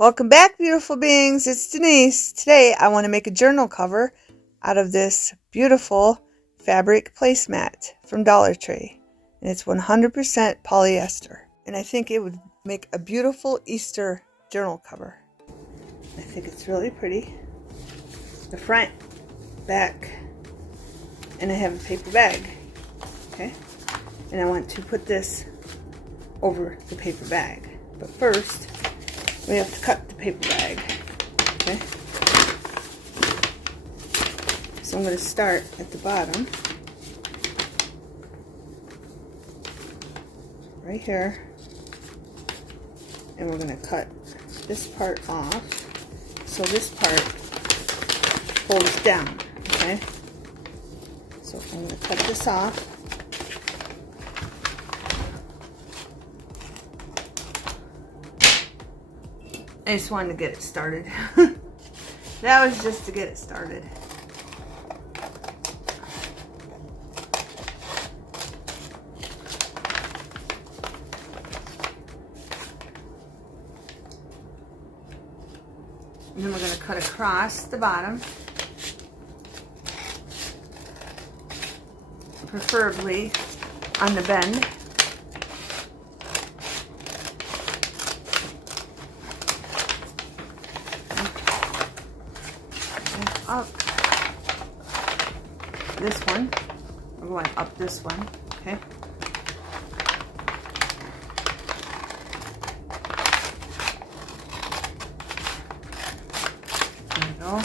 Welcome back, beautiful beings. It's Denise. Today I want to make a journal cover out of this beautiful fabric placemat from Dollar Tree. And it's 100% polyester. And I think it would make a beautiful Easter journal cover. I think it's really pretty. The front, back, and I have a paper bag. Okay? And I want to put this over the paper bag. But first, we have to cut the paper bag. Okay? So I'm going to start at the bottom. Right here. And we're going to cut this part off. So this part folds down. Okay? So I'm going to cut this off. I just wanted to get it started. That was just to get it started. And then we're going to cut across the bottom. Preferably on the bend. Up this one. We're going up this one, okay? There we go.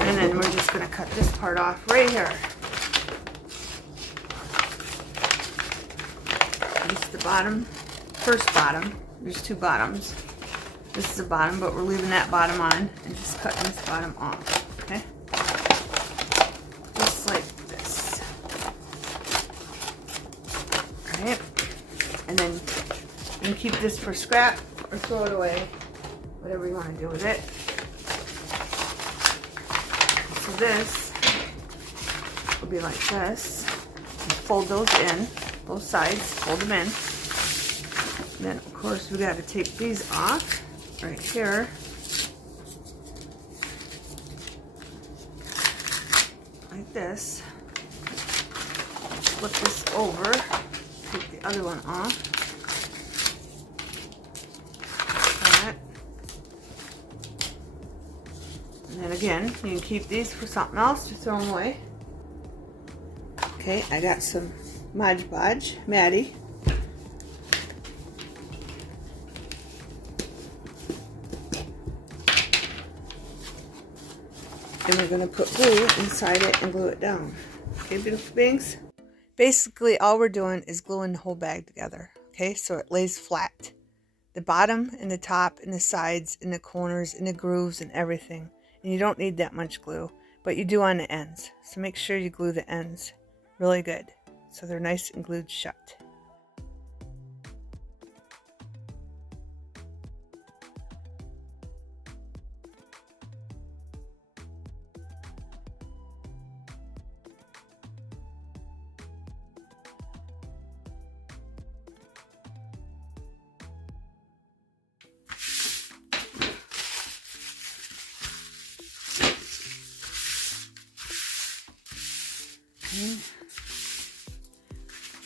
And then we're just going to cut this part off right here. This is the bottom, first bottom. There's two bottoms. This is the bottom, but we're leaving that bottom on and just cutting this bottom off, okay? Just like this. Alright. And then you can keep this for scrap or throw it away. Whatever you want to do with it. So this will be like this. And fold those in, both sides, fold them in. And then of course we got to take these off. Right here. Like this. Flip this over. Take the other one off. Like that. And then again, you can keep these for something else to throw them away. Okay, I got some Mod Podge, Maddie. And we're going to put glue inside it and glue it down. Okay, beautiful beings? Basically, all we're doing is gluing the whole bag together. Okay, so it lays flat. The bottom and the top and the sides and the corners and the grooves and everything. And you don't need that much glue, but you do on the ends. So make sure you glue the ends really good so they're nice and glued shut.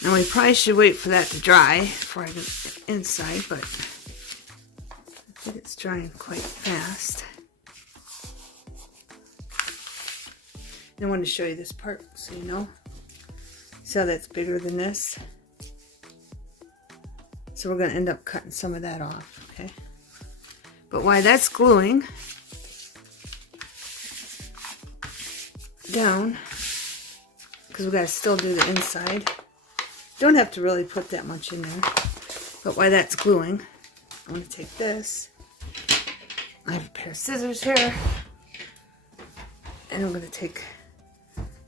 Now we probably should wait for that to dry before I get it inside, but I think it's drying quite fast. I want to show you this part so you know. See how that's bigger than this? So we're going to end up cutting some of that off, okay? But while that's gluing down, because we got to still do the inside. Don't have to really put that much in there. But while that's gluing, I'm going to take this. I have a pair of scissors here. And I'm going to take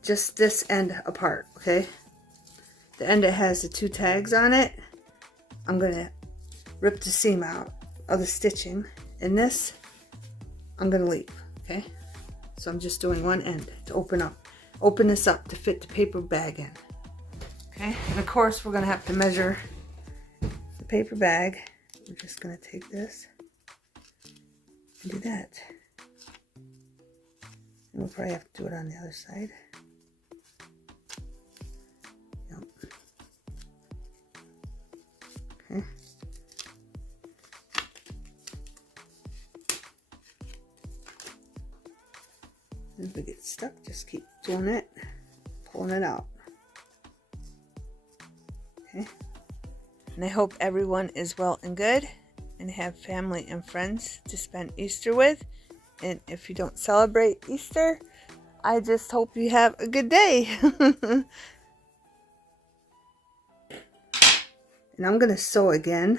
just this end apart, okay? The end that has the two tags on it, I'm going to rip the seam out of the stitching. And this, I'm going to leave, okay? So I'm just doing one end to open this up to fit the paper bag in. Okay, and of course we're going to have to measure the paper bag we're just going to take this and do that. And we'll probably have to do it on the other side. Yep. Okay. If we get stuck, just keep doing it, pulling it out. Okay. And I hope everyone is well and good and have family and friends to spend Easter with. And if you don't celebrate Easter, I just hope you have a good day. And I'm going to sew again.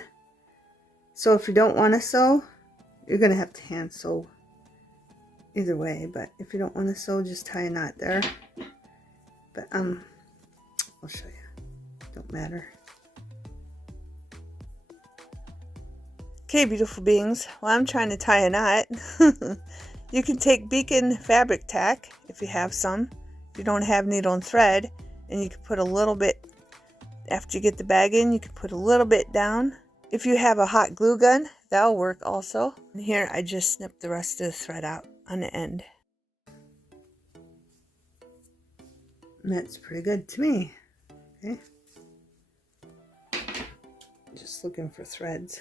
So if you don't want to sew, you're going to have to hand sew either way. But if you don't want to sew, just tie a knot there. But I'll show you. Don't matter. Okay, beautiful beings, while I'm trying to tie a knot, you can take beacon fabric tack if you have some. If you don't have needle and thread, and you can put a little bit, after you get the bag in, you can put a little bit down. If you have a hot glue gun, that'll work also. And here I just snipped the rest of the thread out on the end. And that's pretty good to me. Okay. Just looking for threads.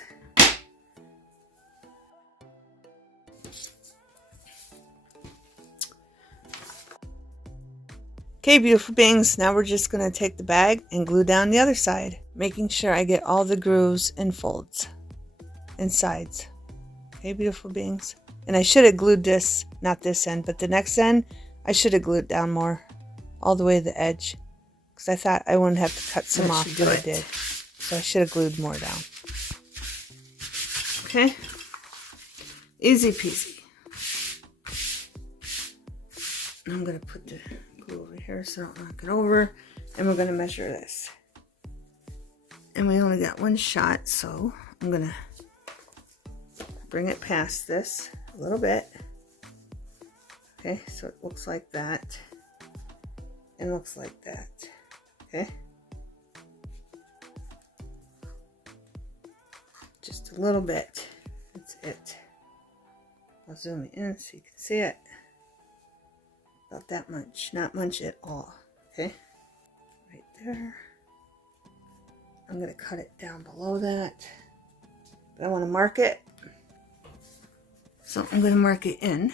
Okay, beautiful beings, now we're just going to take the bag and glue down the other side, making sure I get all the grooves and folds and sides. Okay, beautiful beings. And I should have glued this, not this end, but the next end, I should have glued down more, all the way to the edge, because I thought I wouldn't have to cut some off, but I did. So I should have glued more down. Okay, easy peasy. And I'm going to put the glue over here so I don't knock it over, and we're going to measure this. And we only got one shot, so I'm going to bring it past this a little bit. Okay, so it looks like that and looks like that. Okay, just a little bit. That's it. I'll zoom in so you can see it. About that much, not much at all. Okay, right there. I'm going to cut it down below that, but I want to mark it, so I'm going to mark it in.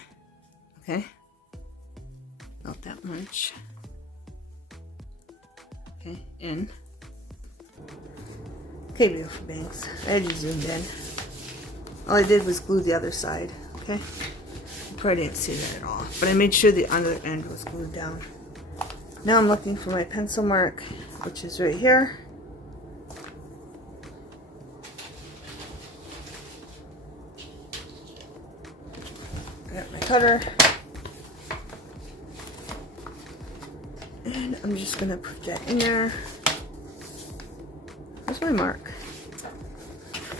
Okay, about that much. Okay, in. Okay, beautiful beings, I had you zoomed in. All I did was glue the other side. Okay, you probably didn't see that at all, but I made sure the other end was glued down. Now I'm looking for my pencil mark, which is right here. I got my cutter, and I'm just gonna put that in there. Where's my mark?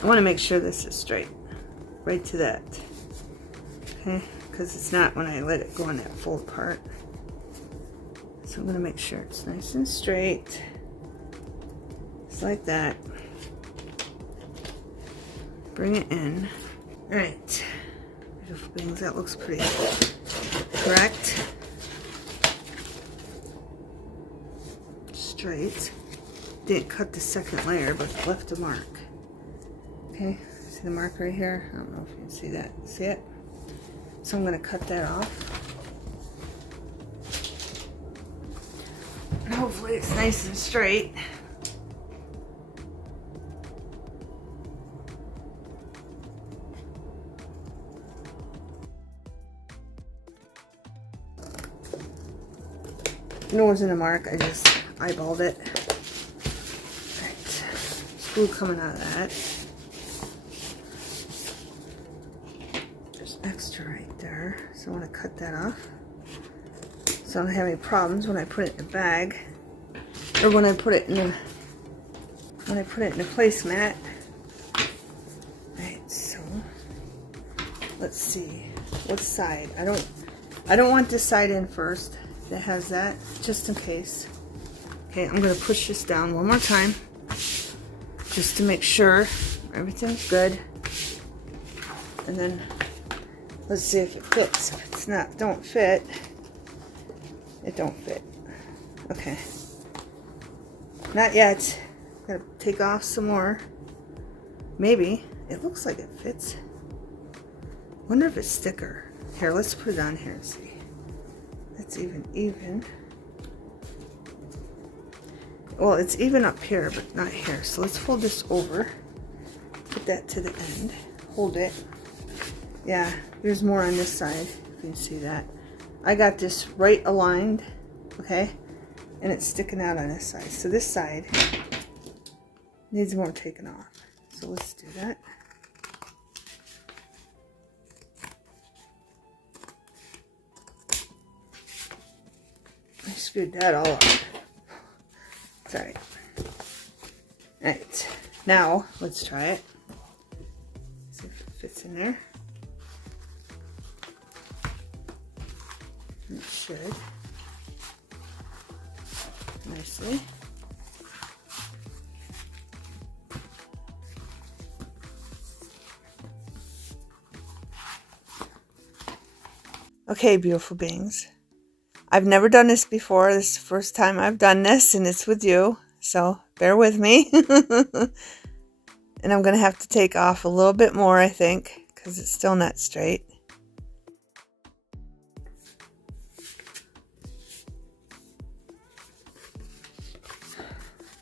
I want to make sure this is straight, right to that. Okay, because it's not when I let it go in that fold part. So I'm going to make sure it's nice and straight, just like that. Bring it in. All right, beautiful beings, that looks pretty correct. Straight. Didn't cut the second layer, but left a mark. Okay, see the mark right here? I don't know if you can see that. See it? So I'm going to cut that off. And hopefully it's nice and straight. No one's in a mark, I just eyeballed it. Right. There's glue coming out of that. There's extra right there, so I want to cut that off so I don't have any problems when I put it in the bag, or when I put it in the placemat. Right, so let's see what side. I don't want this side in first that has that, just in case. Okay, I'm going to push this down one more time just to make sure Everything's good. And then let's see if it fits. If it's not, don't fit. It don't fit. Okay. Not yet. Gotta take off some more. Maybe. It looks like it fits. Wonder if it's thicker. Here, let's put it on here and see. That's even. Well, it's even up here, but not here. So let's fold this over. Put that to the end. Hold it. Yeah, there's more on this side, if you can see that. I got this right aligned, okay? And it's sticking out on this side. So this side needs more taken off. So let's do that. I screwed that all up. It's alright. Alright, now let's try it. See if it fits in there. It should. Nicely. Okay, beautiful beings. I've never done this before. This is the first time I've done this, and it's with you. So bear with me. And I'm going to have to take off a little bit more, I think, because it's still not straight.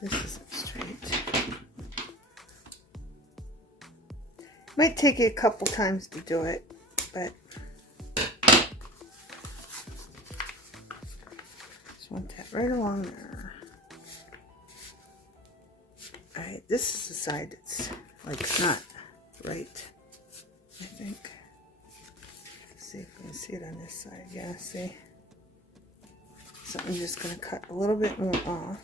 This isn't straight. Might take you a couple times to do it, but just want that right along there. Alright, this is the side that's like it's not right, I think. Let's see if we can see it on this side. Yeah, see? So I'm just going to cut a little bit more off.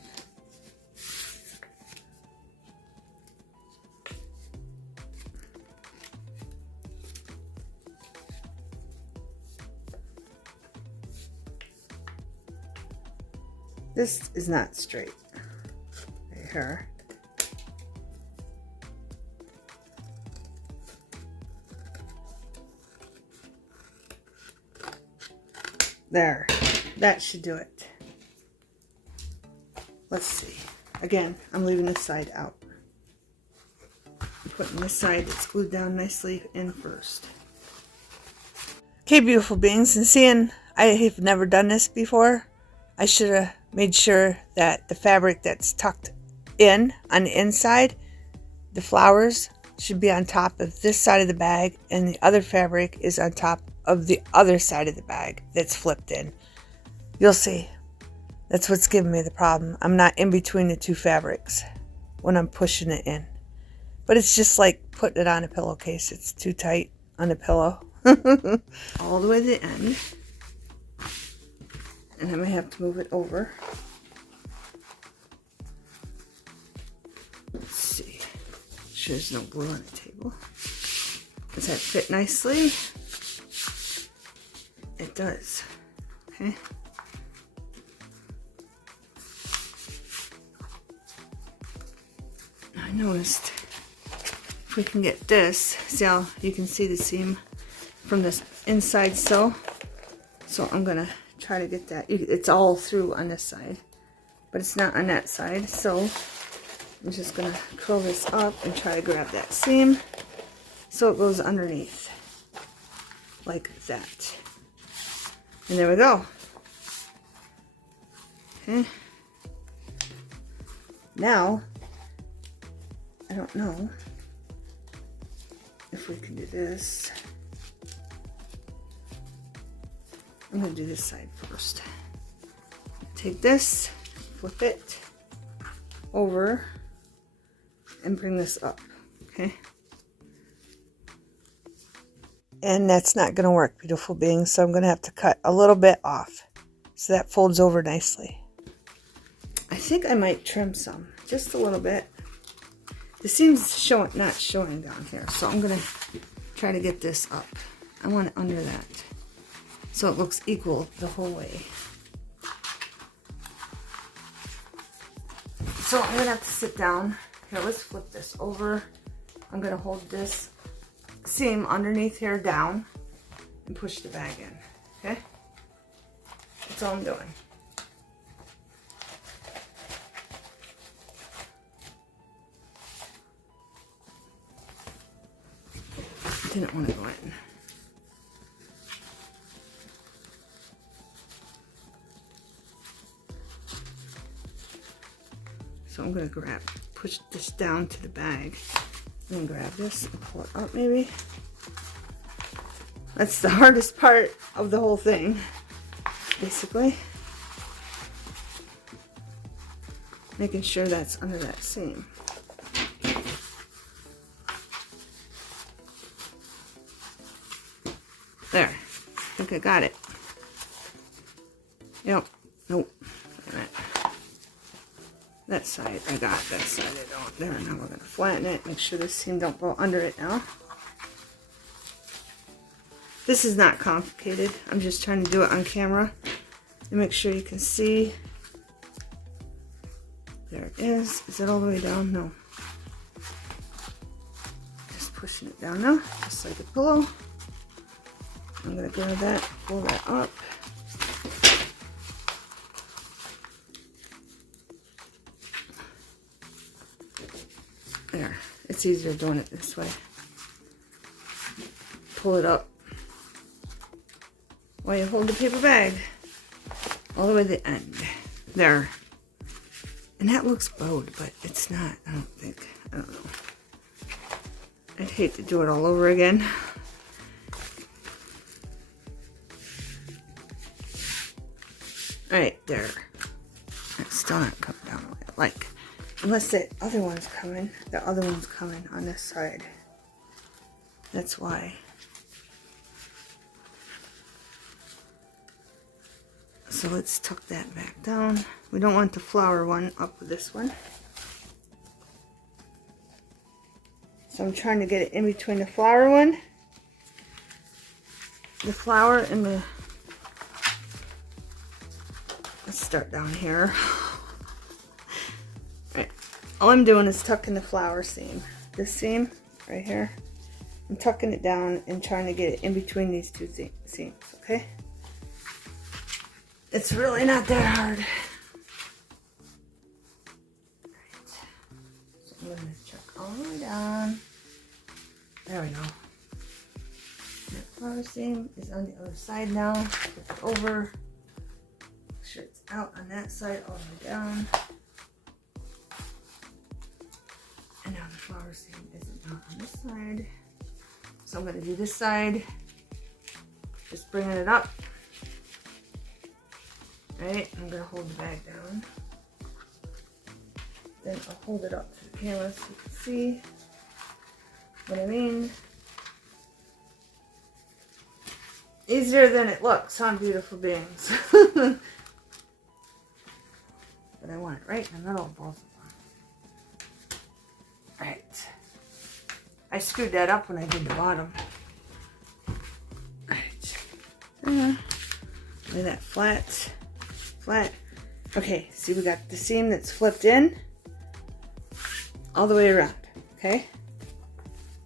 This is not straight. Right here. There. That should do it. Let's see. Again, I'm leaving this side out. I'm putting this side that's glued down nicely in first. Okay, beautiful beings, and seeing I have never done this before, I should have made sure that the fabric that's tucked in on the inside, the flowers should be on top of this side of the bag, and the other fabric is on top of the other side of the bag that's flipped in. You'll see. That's what's giving me the problem. I'm not in between the two fabrics when I'm pushing it in. But it's just like putting it on a pillowcase. It's too tight on the pillow. All the way to the end. And I may have to move it over. Let's see. Make sure there's no glue on the table. Does that fit nicely? It does. Okay. I noticed if we can get this, see how you can see the seam from this inside sew. So I'm gonna try to get that. It's all through on this side, but it's not on that side. So I'm just gonna curl this up and try to grab that seam so it goes underneath like that. And there we go. Okay. Now, I don't know if we can do this. I'm going to do this side first. Take this, flip it over, and bring this up. Okay. And that's not going to work, beautiful beings, so I'm going to have to cut a little bit off so that folds over nicely. I think I might trim some, just a little bit. The seam's not showing down here, so I'm going to try to get this up. I want it under that so it looks equal the whole way. So I'm going to have to sit down. Here, let's flip this over I'm going to hold this seam underneath here down and push the bag in, okay? That's all I'm doing. Didn't want to go in. So I'm going to push this down to the bag. Then grab this and pull it up maybe. That's the hardest part of the whole thing, basically. Making sure that's under that seam. There, I think I got it. Yep, nope, wait a minute. That side, I got that side, I don't. There, now we're gonna flatten it, make sure this seam don't go under it now. This is not complicated. I'm just trying to do it on camera and make sure you can see. There it is. Is it all the way down? No. Just pushing it down now, just like a pillow. I'm gonna grab that, pull that up. There. It's easier doing it this way. Pull it up while you hold the paper bag all the way to the end. There. And that looks bowed, but it's not, I don't think. I don't know. I'd hate to do it all over again. Alright, there. It's still not coming down the way I like. Unless the other one's coming. The other one's coming on this side. That's why. So let's tuck that back down. We don't want the flower one up with this one. So I'm trying to get it in between the flower one, the flower, and the... Let's start down here. Alright, all I'm doing is tucking the flower seam. This seam right here. I'm tucking it down and trying to get it in between these two seams, okay? It's really not that hard. Right. So I'm going to check all the way down. There we go. That flower seam is on the other side now. Flip it over. Make sure it's out on that side all the way down. And now the flower seam isn't out on this side. So I'm going to do this side. Just bringing it up. Right, I'm going to hold the bag down. Then I'll hold it up to the camera so you can see what I mean. Easier than it looks, huh, beautiful beings? But I want it right in the middle of both of them. Right. I screwed that up when I did the bottom. Right. Lay that flat. Okay, see, we got the seam that's flipped in all the way around, okay?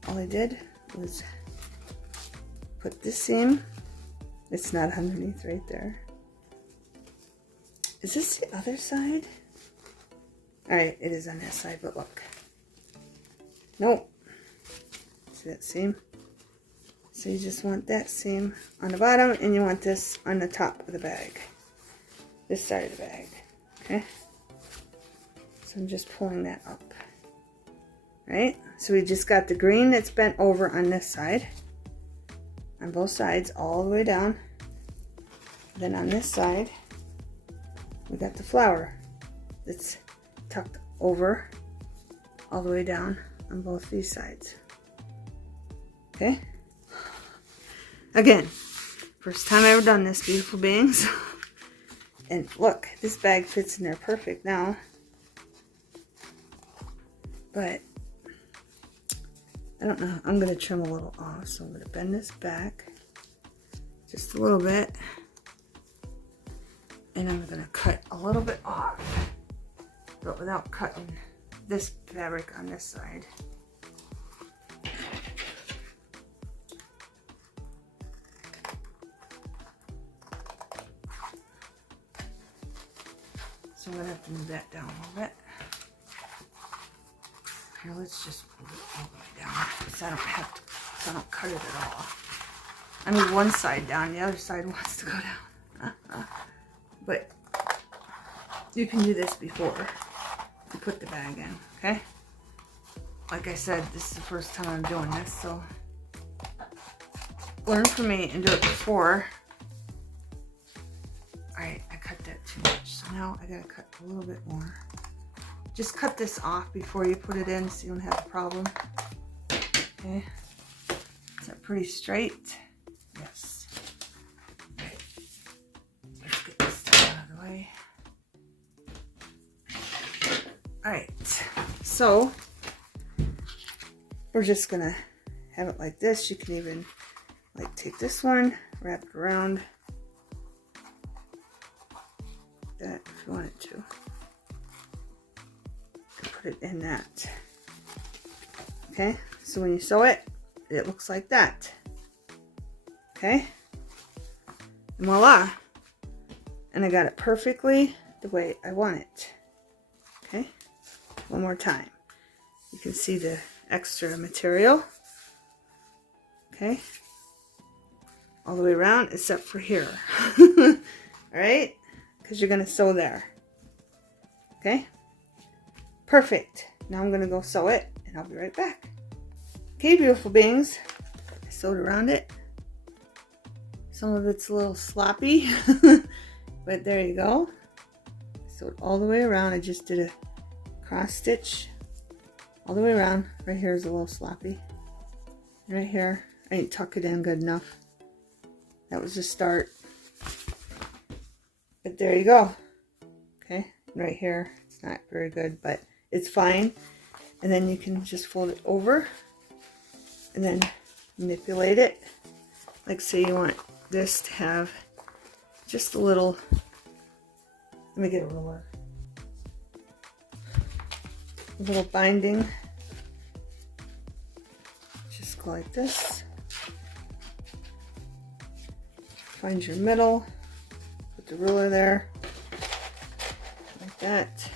All I did was put this seam, it's not underneath right there. Is this the other side? Alright, it is on that side, but look. Nope. See that seam? So you just want that seam on the bottom and you want this on the top of the bag. This side of the bag, okay? So I'm just pulling that up, right? So we just got the green that's bent over on this side, on both sides, all the way down. Then on this side, we got the flower that's tucked over all the way down on both these sides, okay? Again, first time I ever done this, beautiful beings. And look, this bag fits in there perfect now. But I don't know. I'm going to trim a little off. So I'm going to bend this back just a little bit. And I'm going to cut a little bit off. But without cutting this fabric on this side. So I'm going to have to move that down a little bit. Here, let's just move it all the way down so I don't cut it at all. I mean, one side down, the other side wants to go down. But you can do this before you put the bag in, okay? Like I said, this is the first time I'm doing this, so learn from me and do it before. Alright, I cut that too much, so now I gotta cut a little bit more. Just cut this off before you put it in so you don't have a problem. Okay, is that pretty straight? Yes. Right. Let's get this stuff out of the way. Alright, so we're just gonna have it like this. You can even like take this one, wrap it around that if you wanted to. Put it in that. Okay, so when you sew it, it looks like that. Okay, and voila, and I got it perfectly the way I want it. Okay, one more time. You can see the extra material. Okay, all the way around except for here. All right, because you're gonna sew there. Okay, perfect. Now I'm gonna go sew it and I'll be right back. Okay, beautiful beings, I sewed around it. Some of it's a little sloppy, but there you go. Sewed all the way around. I just did a cross stitch all the way around. Right here is a little sloppy. Right here, I didn't tuck it in good enough. That was the start. But there you go. Okay, right here, it's not very good, but it's fine. And then you can just fold it over and then manipulate it. Like say you want this to have just a little, let me get a ruler. A little binding. Just go like this. Find your middle. Put the ruler there. Like that.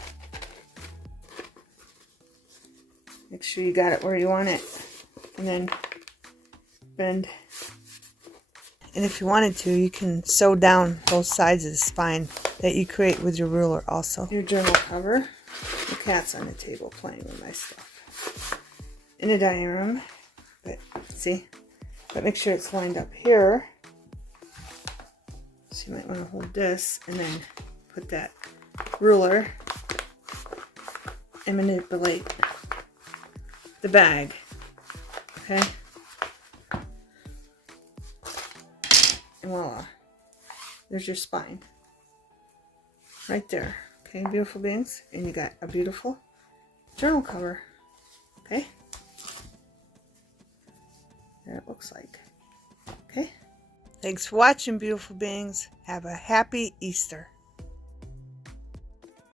Make sure you got it where you want it. And then bend. And if you wanted to, you can sew down both sides of the spine that you create with your ruler also. Your journal cover. The cat's on the table playing with my stuff. In the dining room. But see? But make sure it's lined up here. So you might want to hold this and then put that ruler and manipulate the bag. Okay? And voila. There's your spine. Right there. Okay, beautiful beings. And you got a beautiful journal cover. Okay? There it looks like. Okay? Thanks for watching, beautiful beings. Have a happy Easter.